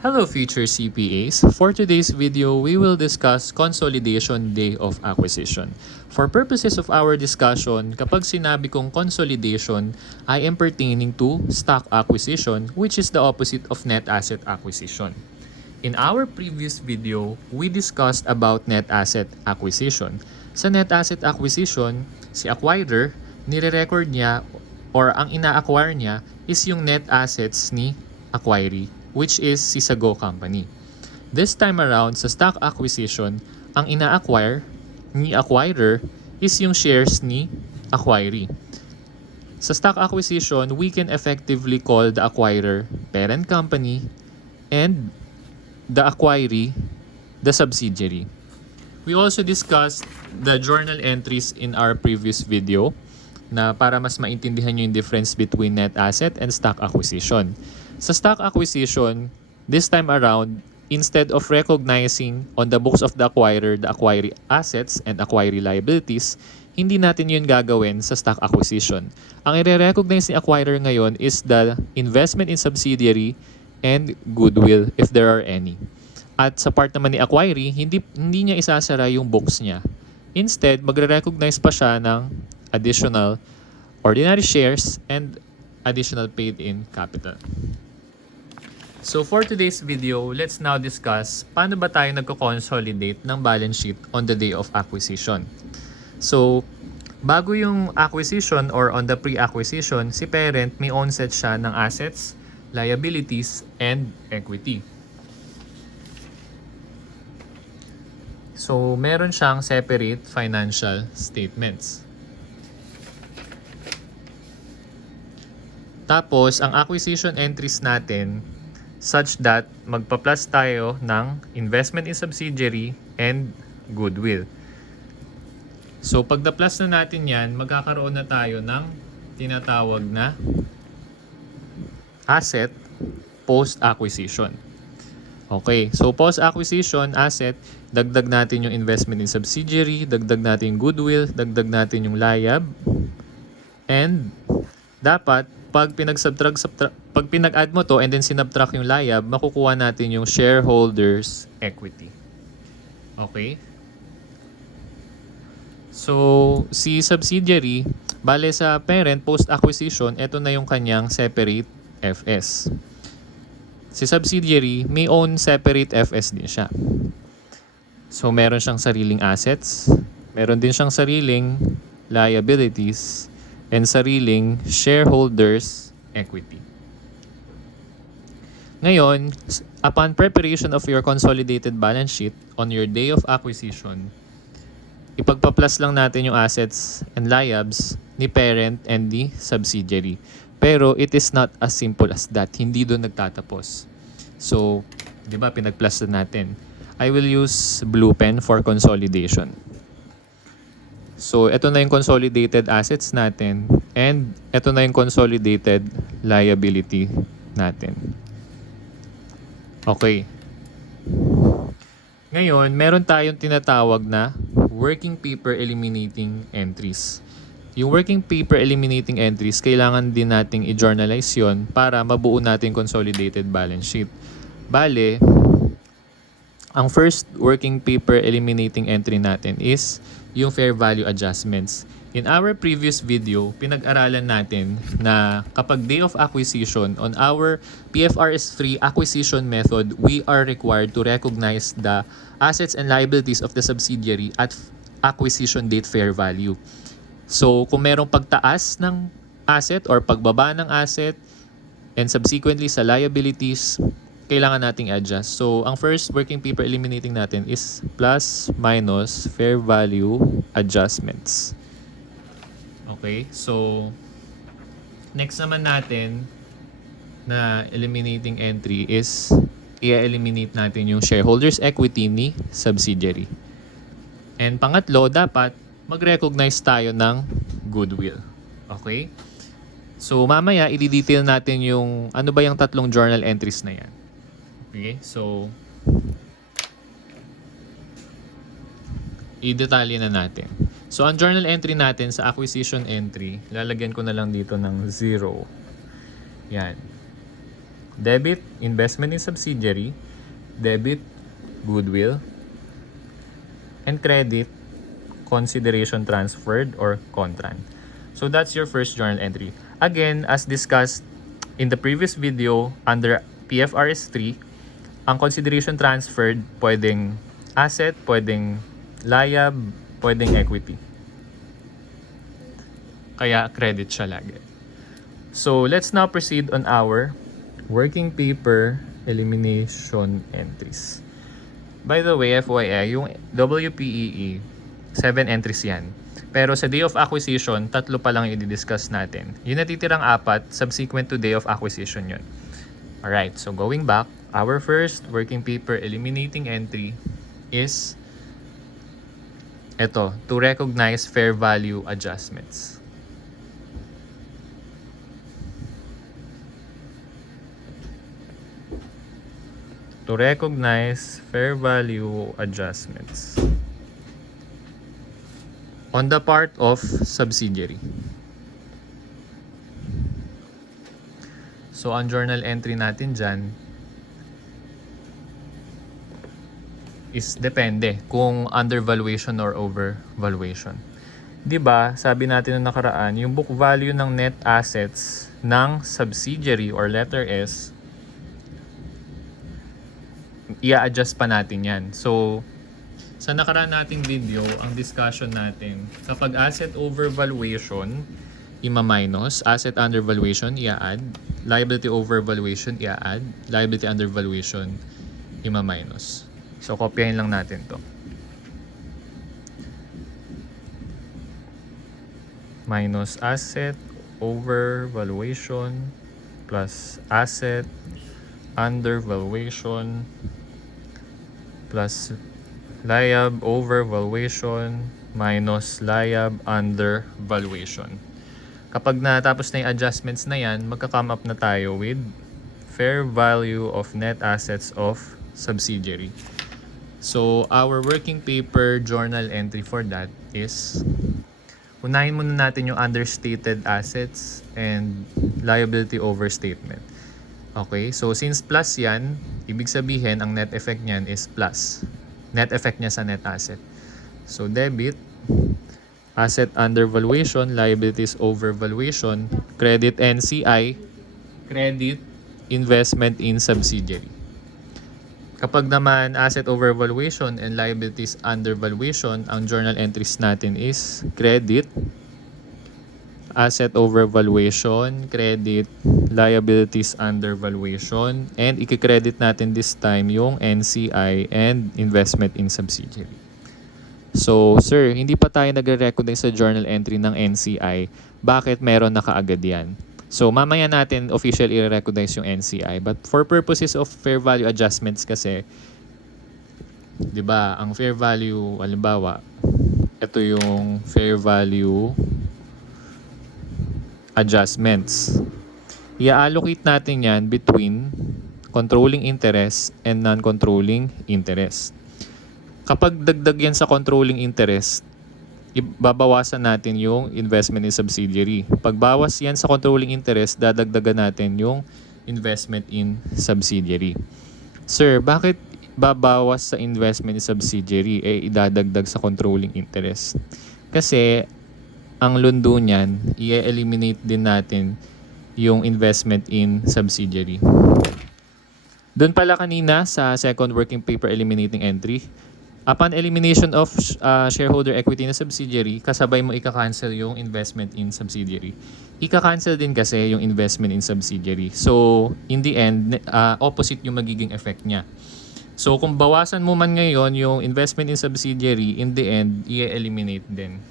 Hello future CPAs! For today's video, we will discuss consolidation day of acquisition. For purposes of our discussion, kapag sinabi kong consolidation, I am pertaining to stock acquisition, which is the opposite of net asset acquisition. In our previous video, we discussed about net asset acquisition. Sa net asset acquisition, si acquirer, nire-record niya or ang ina-acquire niya is yung net assets ni acquiree, which is si Sago Company. This time around, sa stock acquisition, ang ina-acquire ni acquirer is yung shares ni acquiree. Sa stock acquisition, we can effectively call the acquirer parent company and the acquiree the subsidiary. We also discussed the journal entries in our previous video na para mas maintindihan nyo yung difference between net asset and stock acquisition. Sa stock acquisition, this time around, instead of recognizing on the books of the acquiree assets and acquiree liabilities, hindi natin yun gagawin sa stock acquisition. Ang i-recognize ni acquirer ngayon is the investment in subsidiary and goodwill if there are any. At sa part naman ni acquiree, hindi niya isasara yung books niya. Instead, magre-recognize pa siya ng additional ordinary shares and additional paid-in capital. So for today's video, let's now discuss paano ba tayo nagko-consolidate ng balance sheet on the day of acquisition. So, bago yung acquisition or on the pre-acquisition, si parent may onset siya ng assets, liabilities, and equity. So, meron siyang separate financial statements. Tapos, ang acquisition entries natin such that magpa-plus tayo ng investment in subsidiary and goodwill. So, pag na-plus na natin yan, magkakaroon na tayo ng tinatawag na asset post-acquisition. Okay, so post-acquisition asset, dagdag natin yung investment in subsidiary, dagdag natin yung goodwill, dagdag natin yung liab, and dapat pag pinag-add mo to and then sinubtract yung liab, makukuha natin yung shareholders equity. Okay? So, si subsidiary, bale sa parent post-acquisition, ito na yung kanyang separate FS. Si subsidiary, may own separate FS din siya. So, meron siyang sariling assets, meron din siyang sariling liabilities, and sariling shareholders equity. Ngayon, upon preparation of your consolidated balance sheet on your day of acquisition, ipagpa-plus lang natin yung assets and liabs ni parent and the subsidiary. Pero it is not as simple as that. Hindi doon nagtatapos. So, di ba, pinag-plus na natin. I will use blue pen for consolidation. So, ito na yung consolidated assets natin and ito na yung consolidated liability natin. Okay. Ngayon, meron tayong tinatawag na working paper eliminating entries. Yung working paper eliminating entries, kailangan din nating i-journalize yon para mabuo natin consolidated balance sheet. Bale, ang first working paper eliminating entry natin is yung fair value adjustments. In our previous video, pinag-aralan natin na kapag day of acquisition, on our PFRS 3 acquisition method, we are required to recognize the assets and liabilities of the subsidiary at acquisition date fair value. So, kung merong pagtaas ng asset or pagbaba ng asset and subsequently sa liabilities, kailangan nating adjust. So, ang first working paper eliminating natin is plus minus fair value adjustments. Okay, so next naman natin na eliminating entry is i-eliminate natin yung shareholders equity ni subsidiary. And pangatlo, dapat mag-recognize tayo ng goodwill. Okay? So, mamaya, i-detail natin yung ano ba yung tatlong journal entries na yan. Okay? So, i-detalye na natin. So, ang journal entry natin sa acquisition entry, lalagyan ko na lang dito ng 0. Yan. Debit, investment in subsidiary. Debit, goodwill. And credit, consideration transferred or contran. So that's your first journal entry. Again, as discussed in the previous video, under PFRS 3, ang consideration transferred pwedeng asset, pwedeng liab, pwedeng equity. Kaya credit siya lagi. So let's now proceed on our working paper elimination entries. By the way, FYI, yung WPEE, 7 entries yan. Pero sa day of acquisition, 3 pa lang i-discuss natin. Yung natitirang 4, subsequent to day of acquisition yun. Alright, so going back, our first working paper eliminating entry is ito, to recognize fair value adjustments. To recognize fair value adjustments on the part of subsidiary. So, ang journal entry natin dyan is depende kung undervaluation or overvaluation. Diba, sabi natin nung nakaraan, yung book value ng net assets ng subsidiary or letter S, i-adjust pa natin yan. So, sa nakaraan nating video, ang discussion natin, kapag asset overvaluation, ima-minus, asset undervaluation, i-add, liability overvaluation, i-add, liability undervaluation, ima-minus. So, kopyahin lang natin to. Minus asset overvaluation plus asset undervaluation plus liab overvaluation minus liab undervaluation. Kapag natapos na yung adjustments na yan, magka-come up na tayo with fair value of net assets of subsidiary. So, our working paper journal entry for that is, unahin muna natin yung understated assets and liability overstatement. Okay, so since plus yan, ibig sabihin ang net effect niyan is plus. Net effect niya sa net asset. So debit, asset undervaluation, liabilities overvaluation, credit NCI, credit investment in subsidiary. Kapag naman asset overvaluation and liabilities undervaluation, ang journal entries natin is credit, asset overvaluation, credit, liabilities undervaluation, and i-credit natin this time yung NCI and investment in subsidiary. So, sir, hindi pa tayo nagre-recognize sa journal entry ng NCI. Bakit meron na kaagad yan? So, mamaya natin officially i-recognize yung NCI. But for purposes of fair value adjustments kasi, di ba, ang fair value, halimbawa, ito yung fair value adjustments. I-allocate natin yan between controlling interest and non-controlling interest. Kapag dagdag yan sa controlling interest, ibabawasan natin yung investment in subsidiary. Pag bawas yan sa controlling interest, dadagdagan natin yung investment in subsidiary. Sir, bakit babawas sa investment in subsidiary idadagdag sa controlling interest? Kasi ang lundo niyan, i-eliminate din natin yung investment in subsidiary. Doon pala kanina sa second working paper eliminating entry, upon elimination of shareholder equity na subsidiary, kasabay mo ika-cancel yung investment in subsidiary. Ika-cancel din kasi yung investment in subsidiary. So, in the end, opposite yung magiging effect niya. So, kung bawasan mo man ngayon yung investment in subsidiary, in the end, i-eliminate din.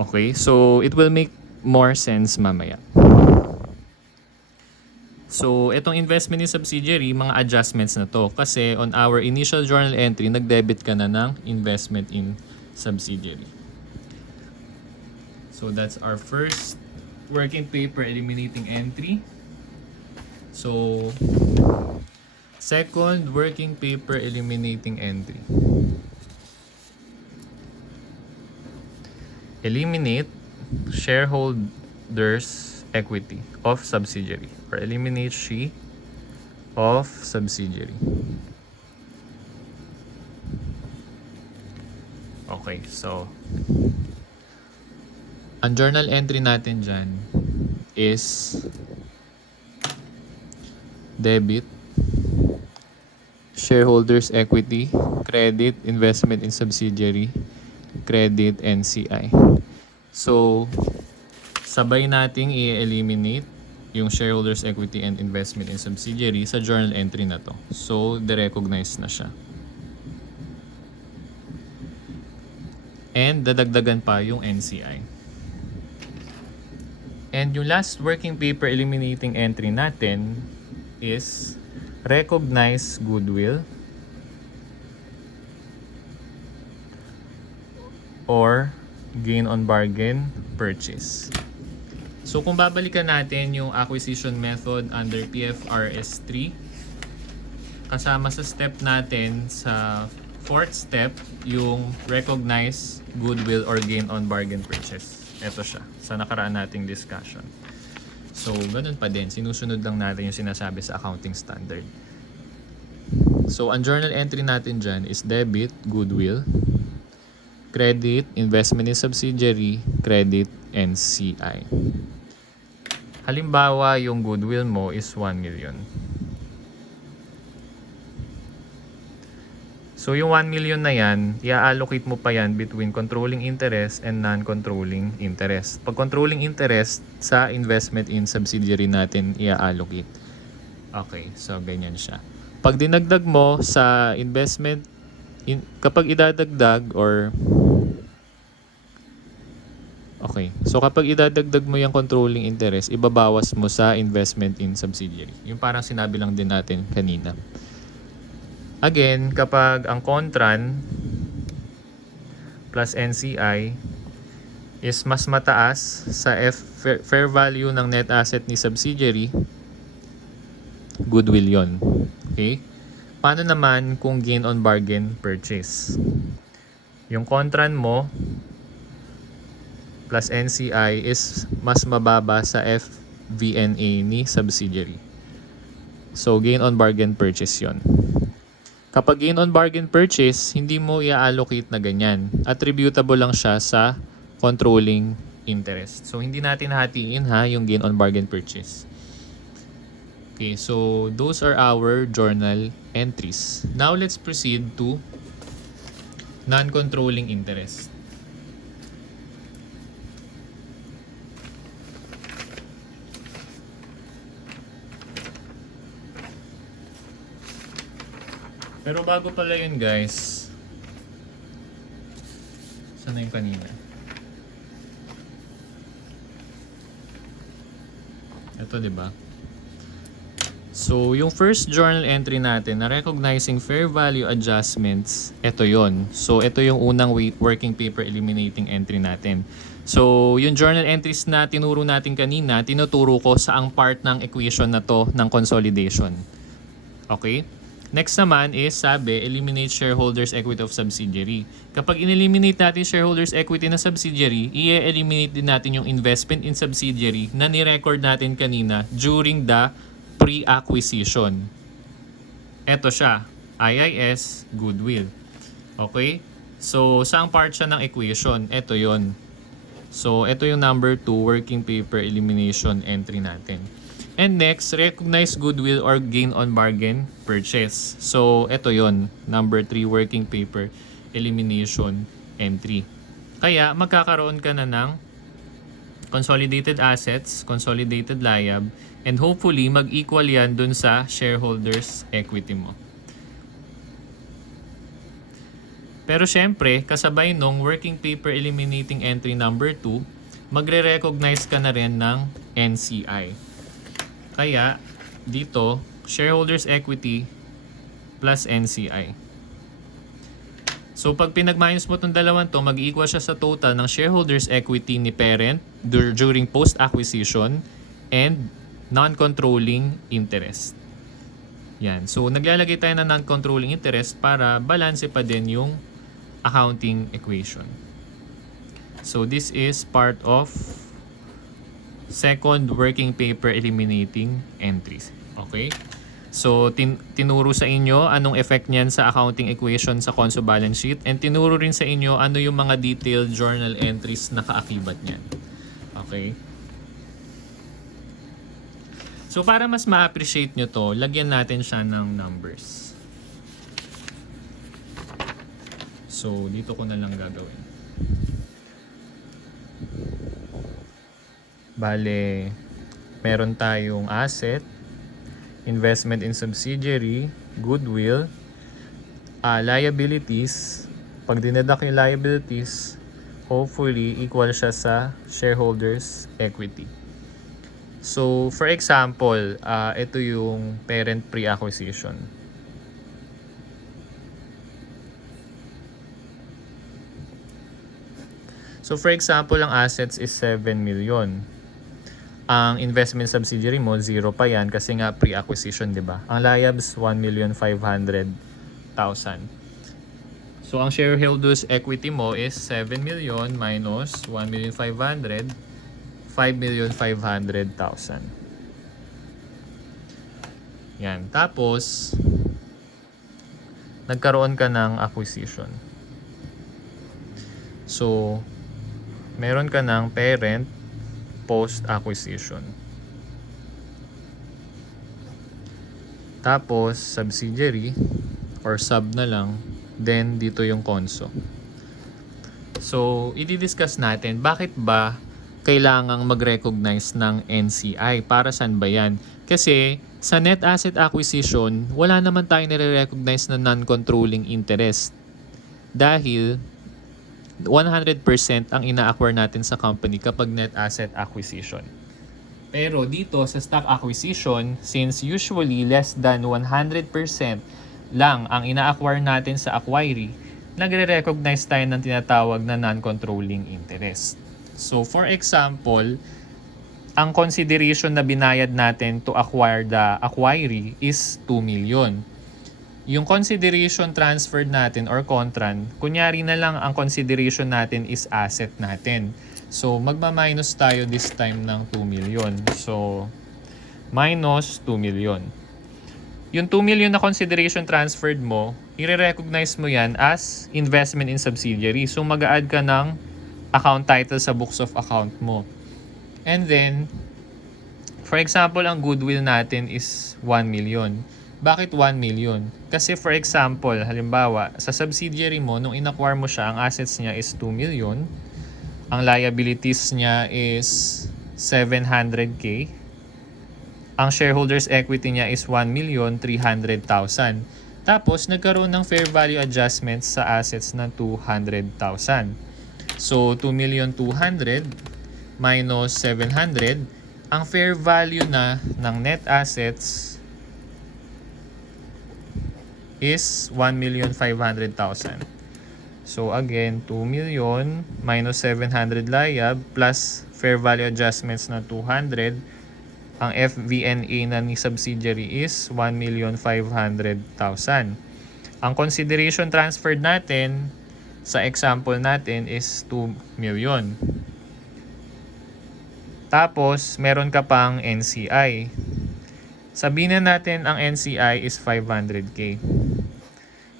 Okay, so it will make more sense mamaya. So, itong investment in subsidiary, mga adjustments na to. Kasi on our initial journal entry, nag-debit ka na ng investment in subsidiary. So, that's our first working paper eliminating entry. So, second working paper eliminating entry. Eliminate shareholders equity of subsidiary or eliminate she of subsidiary. Okay, so ang journal entry natin dyan is debit shareholders equity, credit investment in subsidiary, credit NCI. So sabay nating i-eliminate yung shareholders equity and investment in subsidiary sa journal entry na to. So de-recognize na siya. And dadagdagan pa yung NCI. And yung last working paper eliminating entry natin is recognize goodwill or gain on bargain purchase. So kung babalikan natin yung acquisition method under PFRS 3, kasama sa step natin sa fourth step yung recognize goodwill or gain on bargain purchase. Ito siya sa nakaraan nating discussion. So ganun pa din, sinusunod lang natin yung sinasabi sa accounting standard. So ang journal entry natin dyan is debit goodwill, credit investment in subsidiary, credit NCI. Halimbawa yung goodwill mo is 1 million. So yung 1 million na yan, i-allocate mo pa yan between controlling interest and non-controlling interest. Pag controlling interest, sa investment in subsidiary natin i-allocate. Okay, so ganyan siya. Pag dinagdag mo sa investment, kapag idadagdag or... Okay, so kapag idadagdag mo yung controlling interest, ibabawas mo sa investment in subsidiary. Yung parang sinabi lang din natin kanina. Again, kapag ang Contran plus NCI is mas mataas sa fair value ng net asset ni subsidiary, goodwill yon. Okay? Paano naman kung gain on bargain purchase? Yung Contran mo plus NCI is mas mababa sa FVNA ni subsidiary. So, gain on bargain purchase yon. Kapag gain on bargain purchase, hindi mo i-allocate na ganyan. Attributable lang siya sa controlling interest. So, hindi natin hatiin yung gain on bargain purchase. Okay, so those are our journal entries. Now, let's proceed to non-controlling interest. Pero bago pala yun guys, saan na yung kanina? Ito diba? So yung first journal entry natin na recognizing fair value adjustments, ito yon. So ito yung unang working paper eliminating entry natin. So yung journal entries na tinuro natin kanina, tinuturo ko sa ang part ng equation na to ng consolidation. Okay? Next naman is sabi, eliminate shareholders equity of subsidiary. Kapag in-eliminate natin shareholders equity na subsidiary, i-eliminate din natin yung investment in subsidiary na ni-record natin kanina during the pre-acquisition. Ito siya, IIS goodwill. Okay? So, saang part siya ng equation? Ito yon. So, ito yung number 2 working paper elimination entry natin. And next, recognize goodwill or gain on bargain purchase. So, ito yon, number 3 working paper elimination entry. Kaya, magkakaroon ka na ng consolidated assets, consolidated liab, and hopefully, mag-equal yan dun sa shareholders equity mo. Pero syempre, kasabay nung working paper eliminating entry number 2, magre-recognize ka na rin ng NCI. Kaya, dito, shareholders equity plus NCI. So, pag pinag-minus mo itong dalawang to, mag-equal siya sa total ng shareholders equity ni parent during post-acquisition and non-controlling interest. Yan. So, naglalagay tayo ng non-controlling interest para balanse pa din yung accounting equation. So, this is part of Second, working paper eliminating entries. Okay? So, tinuro sa inyo anong effect niyan sa accounting equation sa conso balance sheet, and tinuro rin sa inyo ano yung mga detailed journal entries na kaakibat niyan. Okay? So, para mas ma-appreciate nyo to, lagyan natin siya ng numbers. So, dito ko na lang gagawin. Bale, meron tayong asset, investment in subsidiary, goodwill, liabilities. Pag dineduct yung liabilities, hopefully equal siya sa shareholders equity. So, for example, ito yung parent pre-acquisition. So, for example, ang assets is 7 million. Ang investment subsidiary mo, 0 pa yan kasi nga pre-acquisition, di ba? Ang liabs, 1,500,000. So, ang shareholders equity mo is 7 million minus 1,500,000, 5,500,000. Yan. Tapos, nagkaroon ka ng acquisition. So, meron ka ng parent post-acquisition. Tapos, subsidiary or sub na lang. Then, dito yung conso. So, i-discuss natin bakit ba kailangang mag-recognize ng NCI. Para saan ba yan? Kasi, sa net asset acquisition, wala naman tayong nire-recognize na non-controlling interest. Dahil, 100% ang ina-acquire natin sa company kapag net asset acquisition. Pero dito sa stock acquisition, since usually less than 100% lang ang ina-acquire natin sa acquiree, nagre-recognize tayo ng tinatawag na non-controlling interest. So for example, ang consideration na binayad natin to acquire the acquiree is 2 million. Yung consideration transferred natin or contran, kunyari na lang ang consideration natin is asset natin. So, magma-minus tayo this time ng 2 million. So, minus 2 million. Yung 2 million na consideration transferred mo, i-recognize mo yan as investment in subsidiary. So, mag-a-add ka ng account title sa books of account mo. And then, for example, ang goodwill natin is 1 million. Bakit 1 million? Kasi for example, halimbawa, sa subsidiary mo, nung in-acquire mo siya, ang assets niya is 2 million. Ang liabilities niya is 700K. Ang shareholders equity niya is 1,300,000. Tapos, nagkaroon ng fair value adjustment sa assets na 200,000. So, 2,200,000 minus 700. Ang fair value na ng net assets is 1,500,000. So again, 2 million minus 700 liab plus fair value adjustments na 200. Ang FVNA na ni subsidiary is 1,500,000. Ang consideration transferred natin sa example natin is 2 million. Tapos, meron ka pang NCI. Sabihin na natin ang NCI is 500K.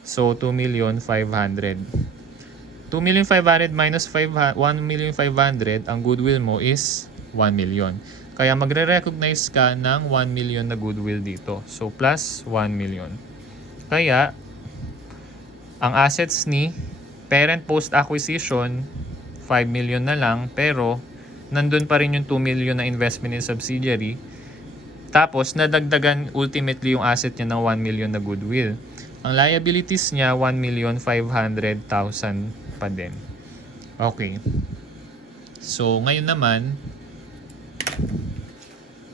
So, 2,500,000. 2,500,000 minus 1,500,000, ang goodwill mo is 1 million. Kaya magre-recognize ka ng 1 million na goodwill dito. So, plus 1 million. Kaya, ang assets ni parent post-acquisition, 5 million na lang, pero nandun pa rin yung 2 million na investment in subsidiary. Tapos, nadagdagan ultimately yung asset niya ng 1 million na goodwill. Ang liabilities niya, 1,500,000 pa din. Okay. So, ngayon naman,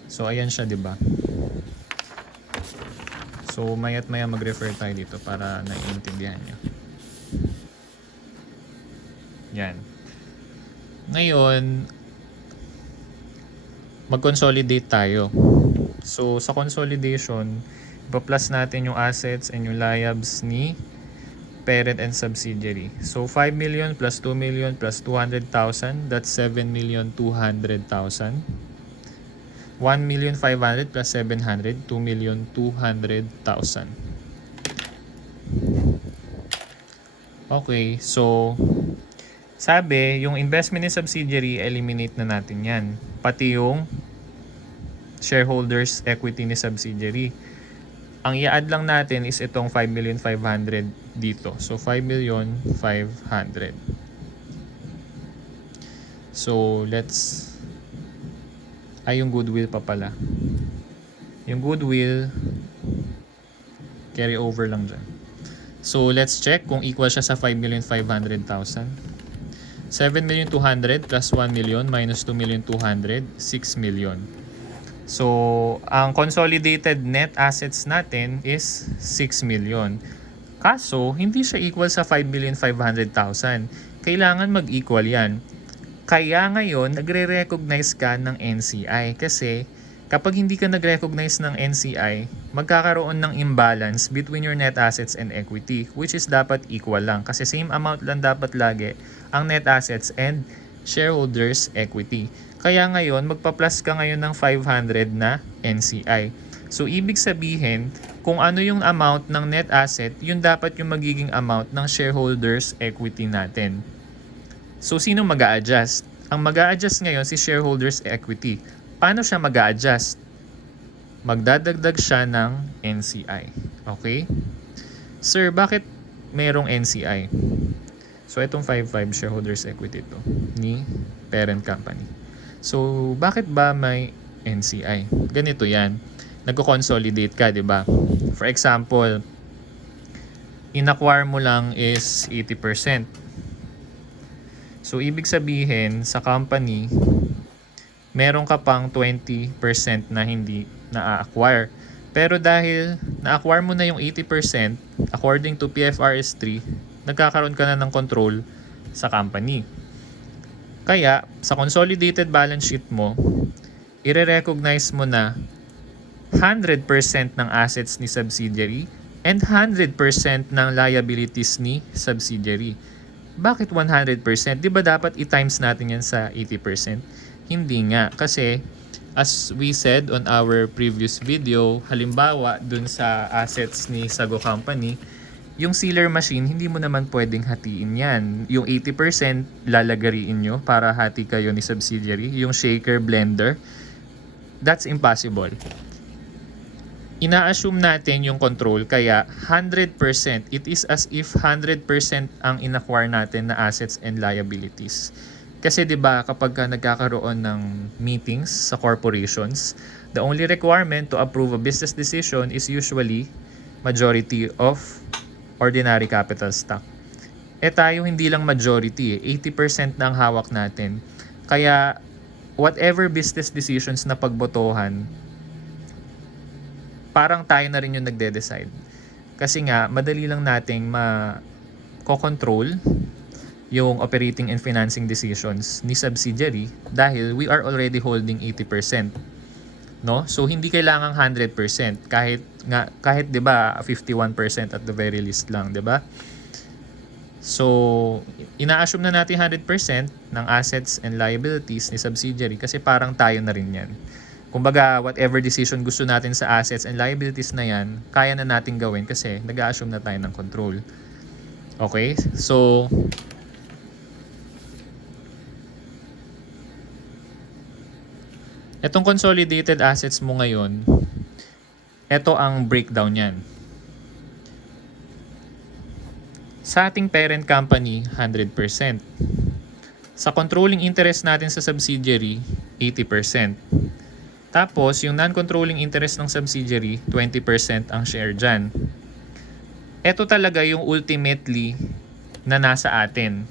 so, ayan siya, diba? So, maya't maya mag-refer tayo dito para naiintindihan nyo. Yan. Ngayon, mag-consolidate tayo. So, sa consolidation, ipa-plus natin yung assets and yung liabs ni parent and subsidiary. So, 5 million plus 2 million plus 200,000, that's 7,200,000. 1,500,000 plus 700, 2,200,000. Okay, so sabi, yung investment in subsidiary, eliminate na natin yan. Pati yung shareholders equity ni subsidiary. Ang i-add lang natin is itong 5,500,000 dito. So 5,500,000. So let's yung goodwill pa pala. Yung goodwill carry over lang dyan. So let's check kung equal siya sa 5,500,000. 7,200,000 plus 1,000,000 minus 2,200,000, 6 million. So, ang consolidated net assets natin is 6 million. Kaso, hindi siya equal sa 5,500,000. Kailangan mag-equal yan. Kaya ngayon, nagre-recognize ka ng NCI. Kasi, kapag hindi ka nag-recognize ng NCI, magkakaroon ng imbalance between your net assets and equity, which is dapat equal lang. Kasi same amount lang dapat lagi ang net assets and shareholders equity. Kaya ngayon, magpa-plus ka ngayon ng 500 na NCI. So, ibig sabihin, kung ano yung amount ng net asset, yun dapat yung magiging amount ng shareholders equity natin. So, sino mag-a-adjust? Ang mag-a-adjust ngayon si shareholders equity. Paano siya mag-a-adjust? Magdadagdag siya ng NCI. Okay? Sir, bakit merong NCI? So, itong 5,500 shareholders equity to ni parent company. So, bakit ba may NCI? Ganito yan. Nagko-consolidate ka, di ba? For example, in-acquire mo lang is 80%. So, ibig sabihin, sa company, meron ka pang 20% na hindi na-acquire. Pero dahil na-acquire mo na yung 80%, according to PFRS 3, nagkakaroon ka na ng control sa company. Kaya, sa consolidated balance sheet mo, i-recognize mo na 100% ng assets ni subsidiary and 100% ng liabilities ni subsidiary. Bakit 100%? Di ba dapat i-times natin yan sa 80%? Hindi nga. Kasi, as we said on our previous video, halimbawa dun sa assets ni Sago Company, yung sealer machine, hindi mo naman pwedeng hatiin yan. Yung 80% lalagariin nyo para hati kayo ni subsidiary. Yung shaker, blender, that's impossible. Ina-assume natin yung control, kaya 100%, it is as if 100% ang in-acquire natin na assets and liabilities. Kasi 'di ba kapag nagkakaroon ng meetings sa corporations, the only requirement to approve a business decision is usually majority of ordinary capital stock. Tayo hindi lang majority, 80% na ang hawak natin. Kaya whatever business decisions na pagbotohan, parang tayo na rin yung nagde-decide. Kasi nga, madali lang nating ma-control yung operating and financing decisions ni subsidiary dahil we are already holding 80%. No? So hindi kailangang 100% kahit 'di ba 51% at the very least lang, 'di ba? So ina-assume na natin 100% ng assets and liabilities ni subsidiary kasi parang tayo na rin 'yan. Kumbaga, whatever decision gusto natin sa assets and liabilities na 'yan, kaya na nating gawin kasi nag-a-assume na tayo ng control. Okay? So etong consolidated assets mo ngayon, ito ang breakdown niyan. Sa ating parent company, 100%. Sa controlling interest natin sa subsidiary, 80%. Tapos, yung non-controlling interest ng subsidiary, 20% ang share dyan. Ito talaga yung ultimately na nasa atin.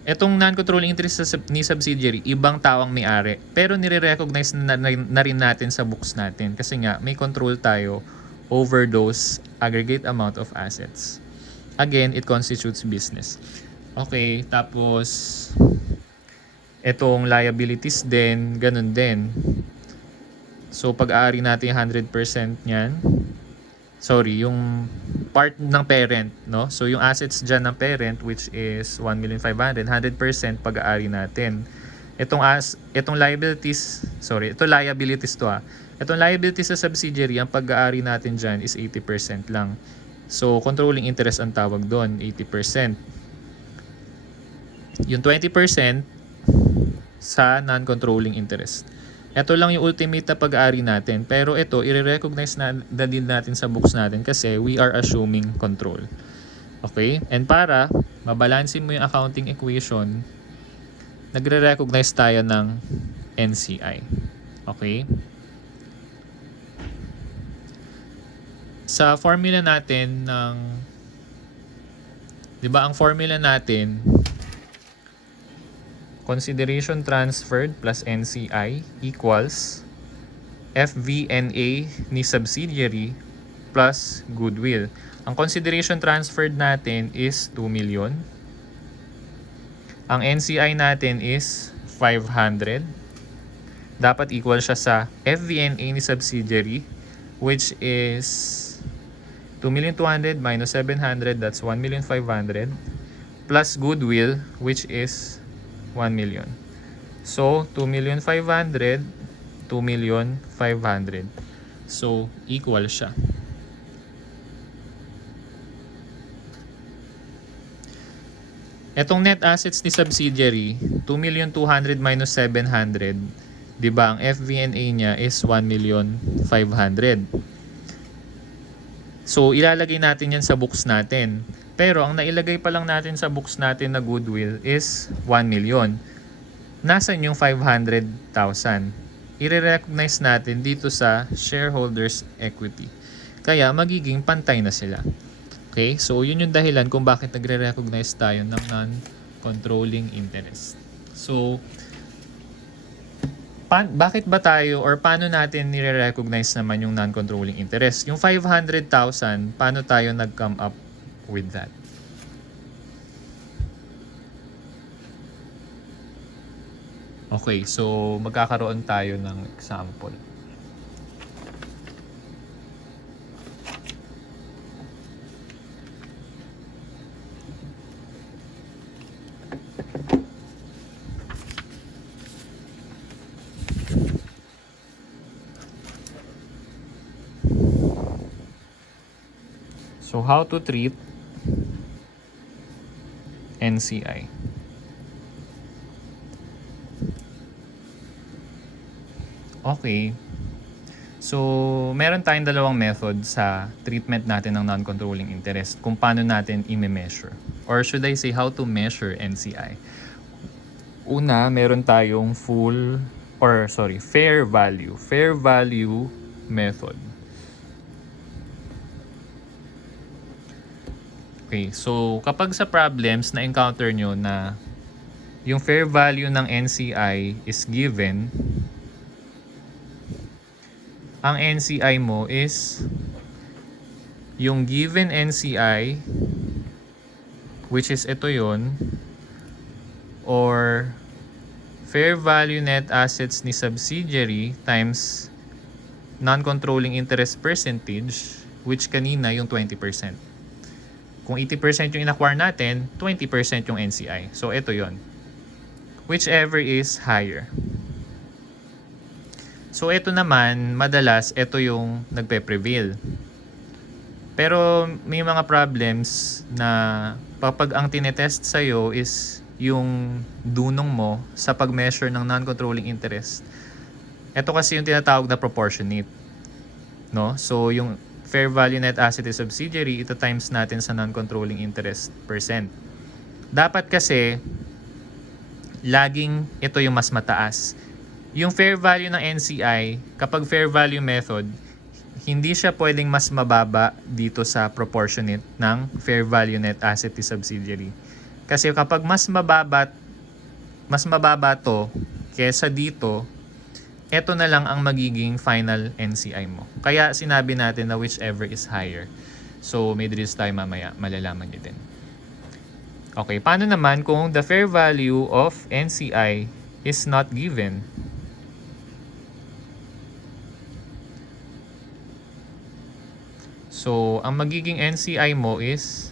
Etong non-controlling interest ni subsidiary, ibang tao ang may-ari. Pero nire-recognize na rin natin sa books natin kasi nga may control tayo over those aggregate amount of assets. Again, it constitutes business. Okay, tapos etong liabilities din, ganun din. So pag-aari natin 100% niyan. Sorry, yung part ng parent, no? So yung assets dyan ng parent which is 1,500,000, 100% pag-aari natin. Itong liabilities, ito liabilities to ha. Itong liabilities sa subsidiary, ang pag-aari natin dyan is 80% lang. So, controlling interest ang tawag doon, 80%. Yung 20% sa non-controlling interest. Ito lang yung ultimate na pag-aari natin. Pero ito, i-recognize na din natin sa books natin kasi we are assuming control. Okay? And para mabalansin mo yung accounting equation, nagre-recognize tayo ng NCI. Okay? Sa formula natin ng, di ba ang formula natin, consideration transferred plus NCI equals FVNA ni subsidiary plus goodwill. Ang consideration transferred natin is 2 million. Ang NCI natin is 500. Dapat equal siya sa FVNA ni subsidiary, which is 2,200,000 minus 700, that's 1,500,000, plus goodwill, which is 1 million. So, 2,500,000, 2,500,000. So, equal siya. Etong net assets ni subsidiary, 2,200,000 minus 700, di ba? Ang FVNA niya is 1,500,000. So, ilalagay natin yan sa books natin. Pero, ang nailagay pa lang natin sa books natin na goodwill is 1 million. Nasaan yung 500,000? I-recognize natin dito sa shareholders equity. Kaya, magiging pantay na sila. Okay? So, yun yung dahilan kung bakit nagre-recognize tayo ng non-controlling interest. So, bakit ba tayo or paano natin nire-recognize naman yung non-controlling interest? Yung 500,000, paano tayo nag-come up with that? Okay, so magkakaroon tayo ng example. So, how to treat NCI? Okay. So, meron tayong dalawang method sa treatment natin ng non-controlling interest kung paano natin i-measure. Or should I say, how to measure NCI? Una, meron tayong fair value. Fair value method. Okay, so kapag sa problems na encounter nyo na yung fair value ng NCI is given, ang NCI mo is yung given NCI, which is ito yon, or fair value net assets ni subsidiary times non-controlling interest percentage, which kanina yung 20%. Kung 80% yung in-acquire natin, 20% yung NCI. So, ito yon. Whichever is higher. So, ito naman, madalas, ito yung nagpe-prevail. Pero, may mga problems na kapag ang tinetest sa'yo is yung dunong mo sa pag-measure ng non-controlling interest. Ito kasi yung tinatawag na proportionate. No? So, yung fair value net asset is subsidiary, ito times natin sa non-controlling interest percent. Dapat kasi, laging ito yung mas mataas. Yung fair value ng NCI, kapag fair value method, hindi siya pwedeng mas mababa dito sa proportionate ng fair value net asset is subsidiary. Kasi kapag mas mababa to kesa dito, ito na lang ang magiging final NCI mo. Kaya sinabi natin na whichever is higher. So, may drills tayo mamaya. Malalaman nyo din. Okay, paano naman kung the fair value of NCI is not given? So, ang magiging NCI mo is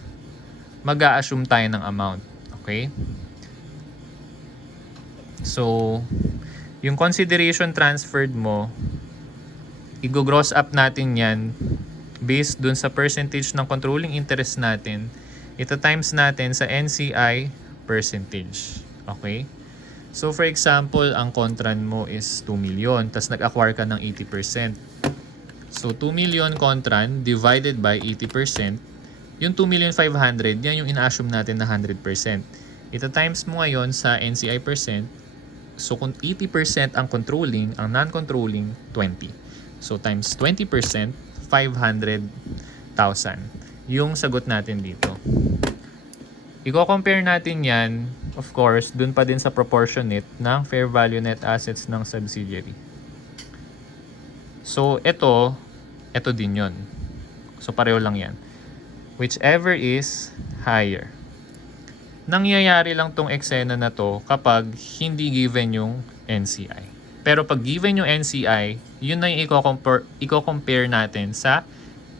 mag-a-assume tayo ng amount. Okay? So, yung consideration transferred mo, i-gross up natin yan based dun sa percentage ng controlling interest natin. Ito times natin sa NCI percentage. Okay? So, for example, ang contran mo is 2 million, tas nag-acquire ka ng 80%. So, 2 million contran divided by 80%, yung 2,500,000, yan yung ina-assume natin na 100%. Ito times mo ngayon sa NCI percent. So, kung 80% ang controlling, ang non-controlling, 20. So, times 20%, 500,000. Yung sagot natin dito. I-compare natin yan, of course, dun pa din sa proportionate ng fair value net assets ng subsidiary. So, ito din yon. So, pareho lang yan. Whichever is higher. Nangyayari lang tong eksena na to kapag hindi given yung NCI. Pero pag given yung NCI, yun na yung i-compare natin sa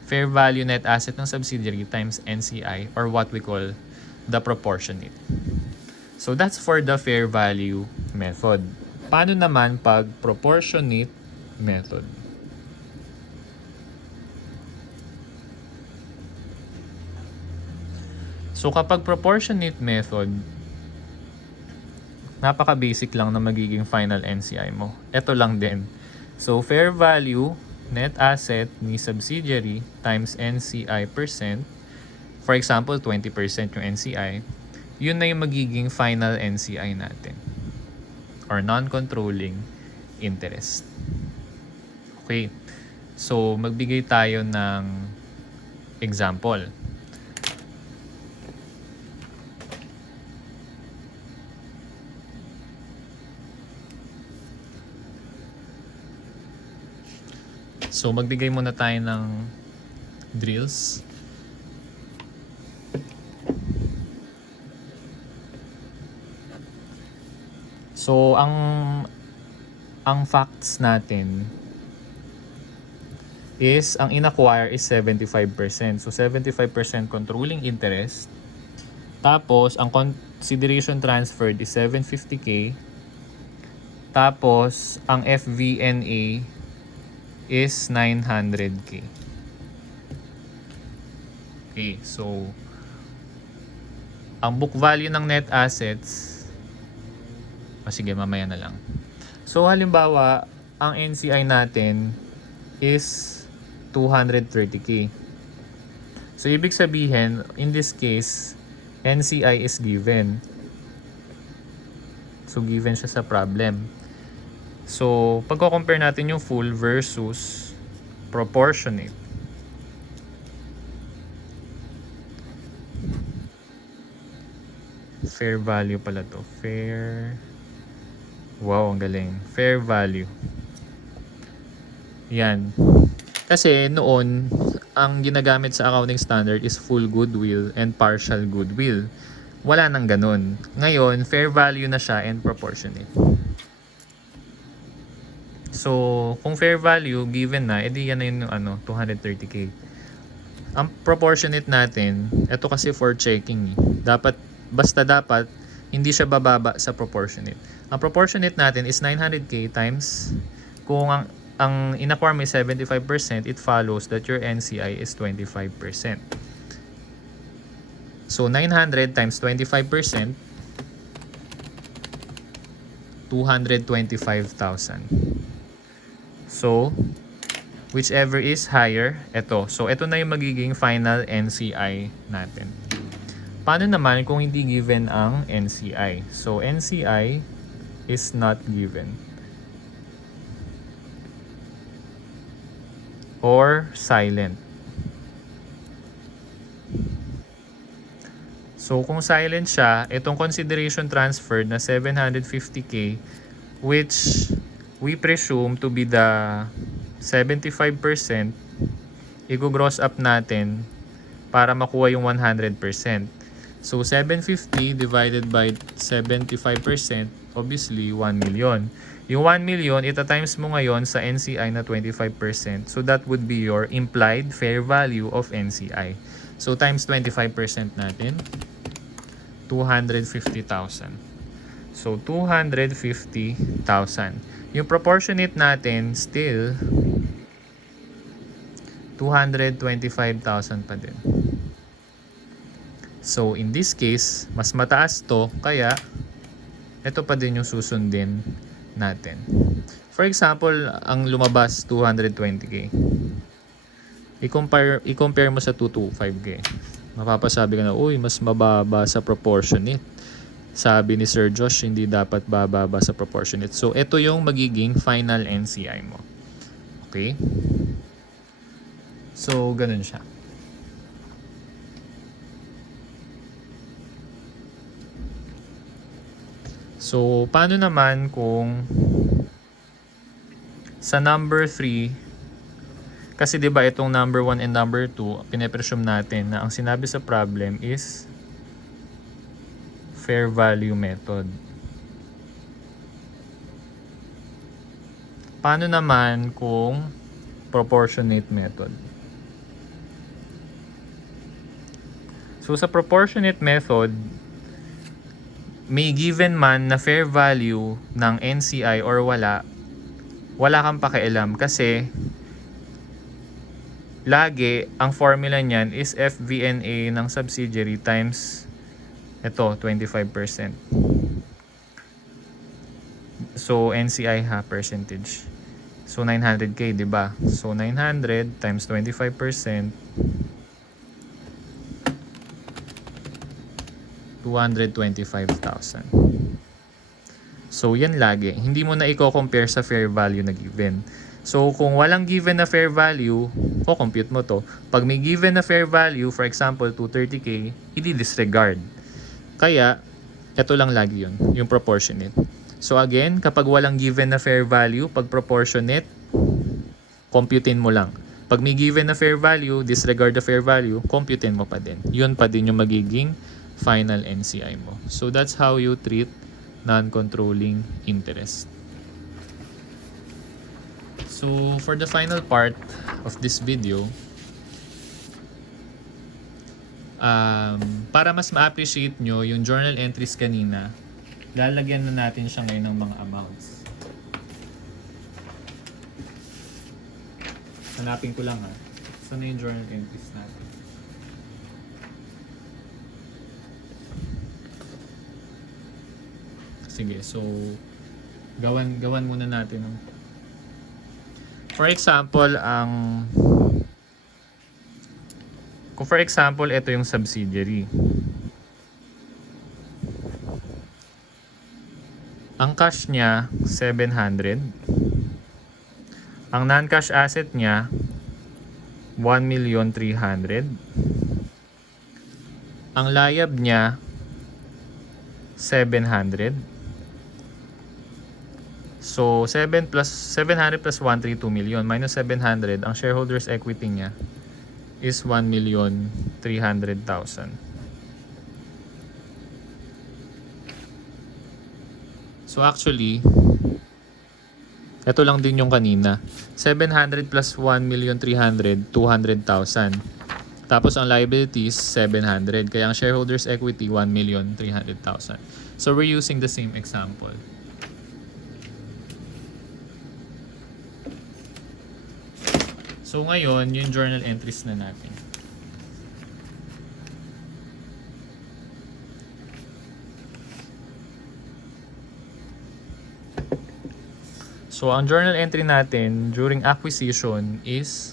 fair value net asset ng subsidiary times NCI, or what we call the proportionate. So that's for the fair value method. Paano naman pag proportionate method? So kapag proportionate method, napaka-basic lang na magiging final NCI mo. Ito lang din. So fair value net asset ni subsidiary times NCI percent. For example, 20% yung NCI. Yun na yung magiging final NCI natin, or non-controlling interest. Okay. So magbigay tayo ng example. So, magbigay muna tayo ng drills. So, ang facts natin is, ang in-acquire is 75%. So, 75% controlling interest. Tapos, ang consideration transferred is 750K. Tapos, ang FVNA is 900K. Okay, so ang book value ng net assets, sige, mamaya na lang. So halimbawa, ang NCI natin is 230K. So ibig sabihin, in this case, NCI is given. So given siya sa problem. So, pagko-compare natin yung full versus proportionate. Fair value pala to. Wow, ang galing. Fair value. Yan. Kasi noon, ang ginagamit sa accounting standard is full goodwill and partial goodwill. Wala nang ganun. Ngayon, fair value na siya and proportionate. So, kung fair value given na, edi yan na yung 230K. Ang proportionate natin, ito kasi for checking. Dapat hindi siya bababa sa proportionate. Ang proportionate natin is 900K times, kung ang in-acquire mo is 75%, it follows that your NCI is 25%. So, 900 times 25%, 225,000. So, whichever is higher, ito. So, ito na yung magiging final NCI natin. Paano naman kung hindi given ang NCI? So, NCI is not given. Or silent. So, kung silent siya, itong consideration transferred na 750K, which we presume to be the 75%, i-gross up natin para makuha yung 100%. So, 750 divided by 75%, obviously, 1 million. Yung 1 million, ita times mo ngayon sa NCI na 25%. So, that would be your implied fair value of NCI. So, times 25% natin, 250,000. So, 250,000. Yung proportionate natin, still, 225,000 pa din. So, in this case, mas mataas to, kaya ito pa din yung susundin natin. For example, ang lumabas 220k. I-compare mo sa 225k. Mapapasabi ka na, uy, mas mababa sa proportionate. Sabi ni Sir Josh, hindi dapat bababa sa proportionate. So, ito yung magiging final NCI mo. Okay? So, ganun siya. So, paano naman kung sa number 3, kasi 'di ba itong number 1 and number 2, pine-presume natin na ang sinabi sa problem is fair value method. Paano naman kung proportionate method? So sa proportionate method, may given man na fair value ng NCI or wala kang pakialam kasi lagi ang formula niyan is FVNA ng subsidiary times ito 25%. So NCI percentage. So 900k, 'di ba? So 900 times 25%, 225,000. So yan lagi. Hindi mo na i-compare sa fair value na given. So kung walang given na fair value, compute mo to. Pag may given na fair value, for example 230k, i-disregard. Kaya ito lang lagi yun, yung proportionate. So again, kapag walang given na fair value, pag proportionate, computein mo lang. Pag may given na fair value, disregard the fair value, computein mo pa din. Yun pa din yung magiging final NCI mo. So that's how you treat non-controlling interest. So for the final part of this video, para mas ma-appreciate nyo yung journal entries kanina, lalagyan na natin siya ngayon ng mga amounts. Hanapin ko lang ha. Saan na yung journal entries natin? Sige, so gawan muna natin. For example, kung for example, ito yung subsidiary. Ang cash niya, 700. Ang non-cash asset niya, 1,300,000. Ang layab niya, 700. So, 700 plus 132 million minus 700, ang shareholders equity niya is 1,300,000. So, actually, ito lang din yung kanina. 700 plus 1,300,000, 200,000. Tapos, ang liabilities, 700. Kaya ang shareholders equity, 1,300,000. So, we're using the same example. So ngayon, yung journal entries na natin. So ang journal entry natin during acquisition is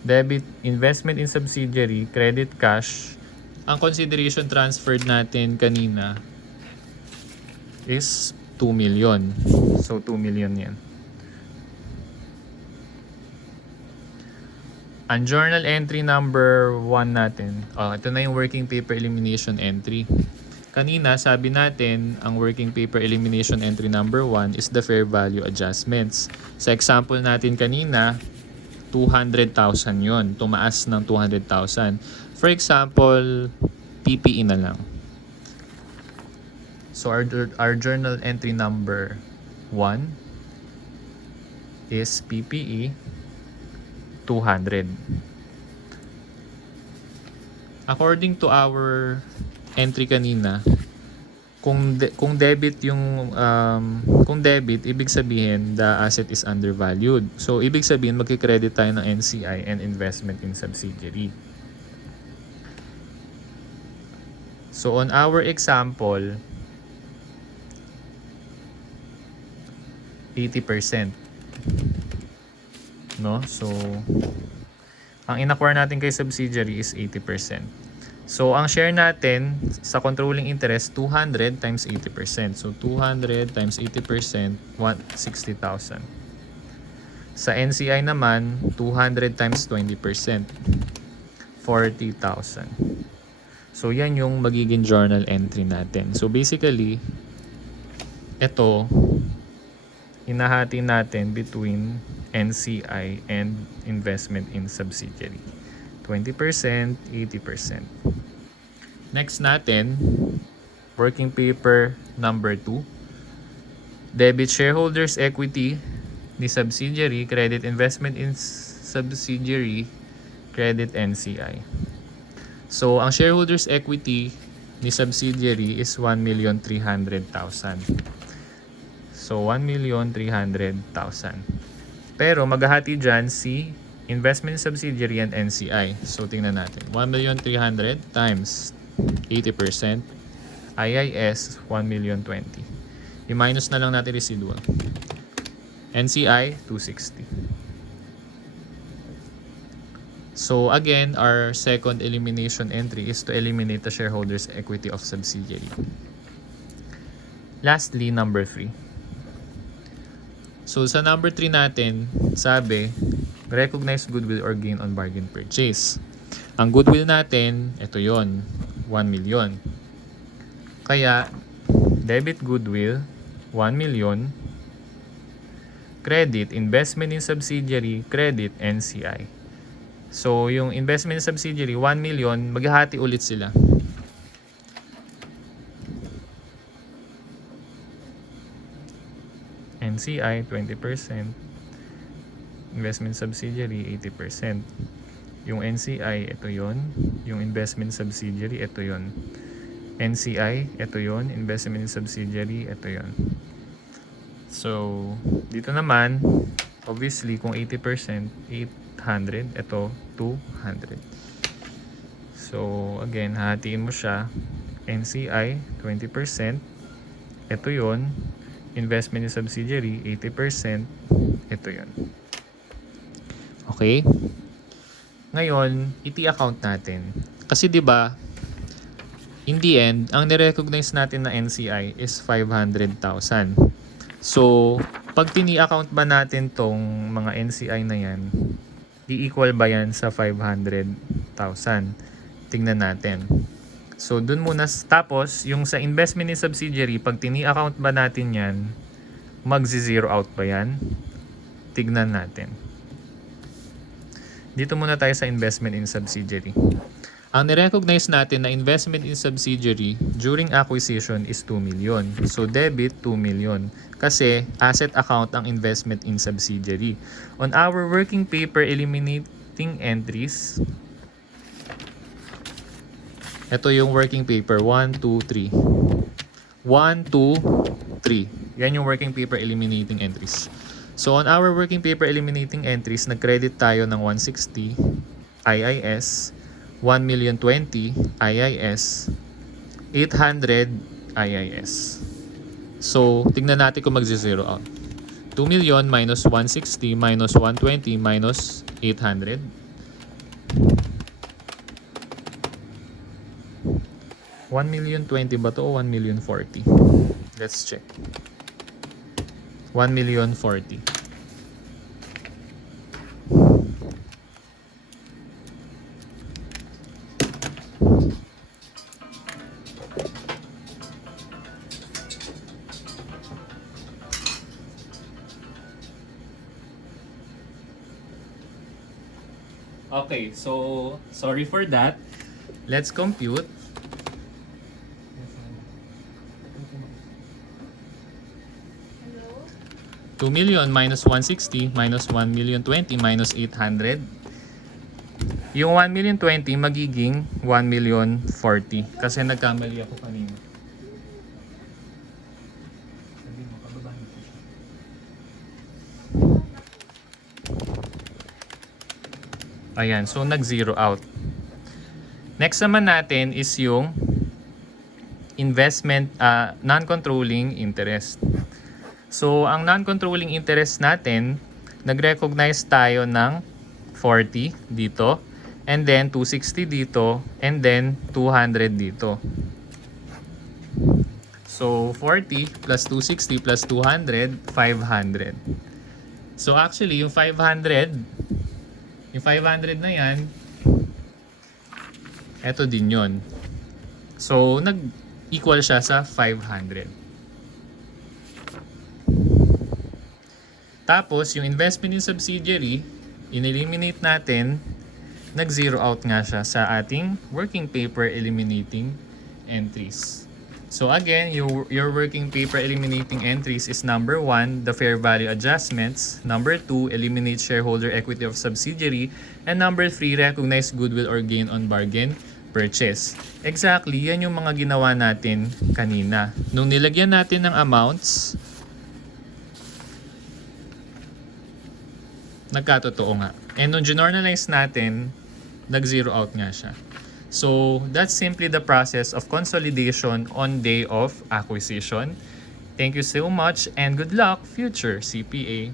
debit investment in subsidiary, credit cash. Ang consideration transferred natin kanina is 2 million. So 2 million yan. Ang journal entry number 1 natin, ito na yung working paper elimination entry. Kanina, sabi natin, ang working paper elimination entry number 1 is the fair value adjustments. Sa example natin kanina, 200,000 yon, tumaas ng 200,000. For example, PPE na lang. So our journal entry number 1 is PPE 200. According to our entry kanina, kung debit yung kung debit, ibig sabihin the asset is undervalued. So ibig sabihin magki-credit tayo ng NCI and investment in subsidiary. So on our example, 80%. No? So ang in-acquire natin kay subsidiary is 80%. So ang share natin sa controlling interest 200 times 80%. So 200 times 80%, 160,000. Sa NCI naman 200 times 20%, 40,000. So yan yung magiging journal entry natin. So basically ito hinahati natin between NCI and investment in subsidiary. 20%, 80%. Next natin, working paper number 2. Debit shareholders equity ni subsidiary, credit investment in subsidiary, credit NCI. So, ang shareholders equity ni subsidiary is 1,300,000. So, 1,300,000. Pero maghahati dyan si investment subsidiary and NCI. So, tingnan natin. 1,300,000 times 80%. IIS, 1,020,000. I-minus na lang natin residual. NCI, 260. So, again, our second elimination entry is to eliminate the shareholders' equity of subsidiary. Lastly, number 3. So, sa number 3 natin, sabi, recognize goodwill or gain on bargain purchase. Ang goodwill natin, ito yon, 1 million. Kaya, debit goodwill, 1 million. Credit, investment in subsidiary, credit, NCI. So, yung investment in subsidiary, 1 million, maghahati ulit sila. NCI, 20%. Investment subsidiary, 80%. Yung NCI, ito yon. Yung investment subsidiary, ito yon. NCI, ito yon. Investment subsidiary, ito yon. So, dito naman, obviously, kung 80%, 800, ito, 200. So, again, hatiin mo siya. NCI, 20%. Ito yon. Investment in subsidiary, 80%. Ito yon. Okay? Ngayon, iti-account natin. Kasi 'di ba, in the end, ang ni-recognize natin na NCI is 500,000. So, pag tini-account ba natin tong mga NCI na yan, i-equal ba yan sa 500,000? Tingnan natin. So, dun muna, tapos, yung sa investment in subsidiary, pag tini-account ba natin yan, magzi-zero out ba yan? Tignan natin. Dito muna tayo sa investment in subsidiary. Ang ni-recognize natin na investment in subsidiary during acquisition is 2 million. So, debit 2 million. Kasi asset account ang investment in subsidiary. On our working paper eliminating entries, ito yung working paper. 1, 2, 3. 1, 2, 3. Yan yung working paper eliminating entries. So, on our working paper eliminating entries, nag-credit tayo ng 160 IIS, 1,020,000 IIS, 800 IIS. So, tignan natin kung magzi-zero out. 2 million minus 160 minus 120 minus 800. 1,020,000 ba to o 1,040,000? Let's check. 1,040,000. Okay, so sorry for that. Let's compute. 2 million minus 160 minus 1,020,000 minus 800. Yung 1,020,000 magiging 1,040,000 kasi nagkamali ako kanina. Ayan, so nag-zero out. Next naman natin is yung investment non-controlling interest. So, ang non-controlling interest natin, nag-recognize tayo ng 40 dito, and then 260 dito, and then 200 dito. So, 40 plus 260 plus 200, 500. So, actually, yung 500 na yan, eto din yon. So, nag-equal siya sa 500. Tapos, yung investment in subsidiary, in-eliminate natin, nag-zero out nga siya sa ating working paper eliminating entries. So again, your working paper eliminating entries is number 1, the fair value adjustments. Number 2, eliminate shareholder equity of subsidiary. And number 3, recognize goodwill or gain on bargain purchase. Exactly, yan yung mga ginawa natin kanina. Nung nilagyan natin ng amounts, nagkatotoo nga. And nung ginornalize natin, nag-zero out nga siya. So, that's simply the process of consolidation on day of acquisition. Thank you so much and good luck, future CPA.